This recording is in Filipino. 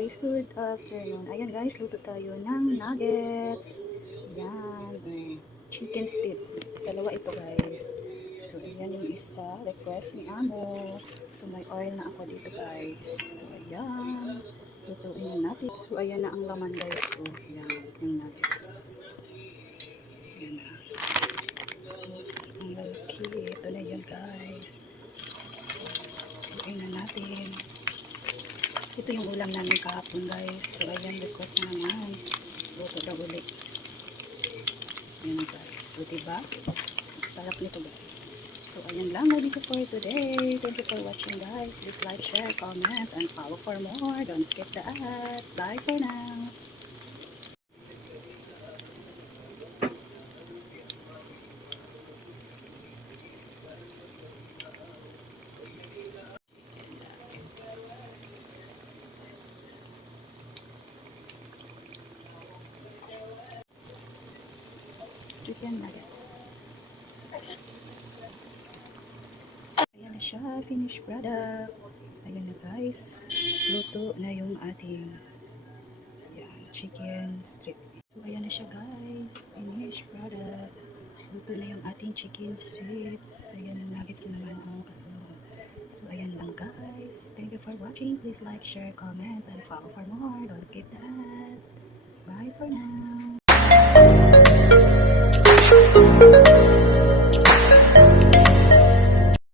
guys, good afternoon. Ayan guys, luto tayo ng nuggets. Ayan, chicken stick. Dalawa ito guys. So ayan yung isa, request ni Amo. So may oil na ako dito guys. So ayan, lutuin na natin. So ayan na ang laman guys. So ayan, yung nuggets. Ayan na. Ang lalaki. Ito na yan guys. Lutuin na natin. Ito yung ulam namin kahapon guys. So ayan, request na naman. Luto daw ulit. Ayan guys. So diba? Sarap nito guys. So ayan lang ang video for today. Thank you for watching guys. Please like, share, comment, and follow for more. Don't skip the ads. Bye for now. Chicken nuggets. Ayan na siya, finished product. Ayan na guys, luto na yung ating yan, chicken strips. So ayan na siya guys, finished product. Luto na yung ating chicken strips. Ayan yung nuggets na naman ang kasunod. So ayan lang guys. Thank you for watching. Please like, share, comment, and follow for more. Don't skip the ads. Bye for now.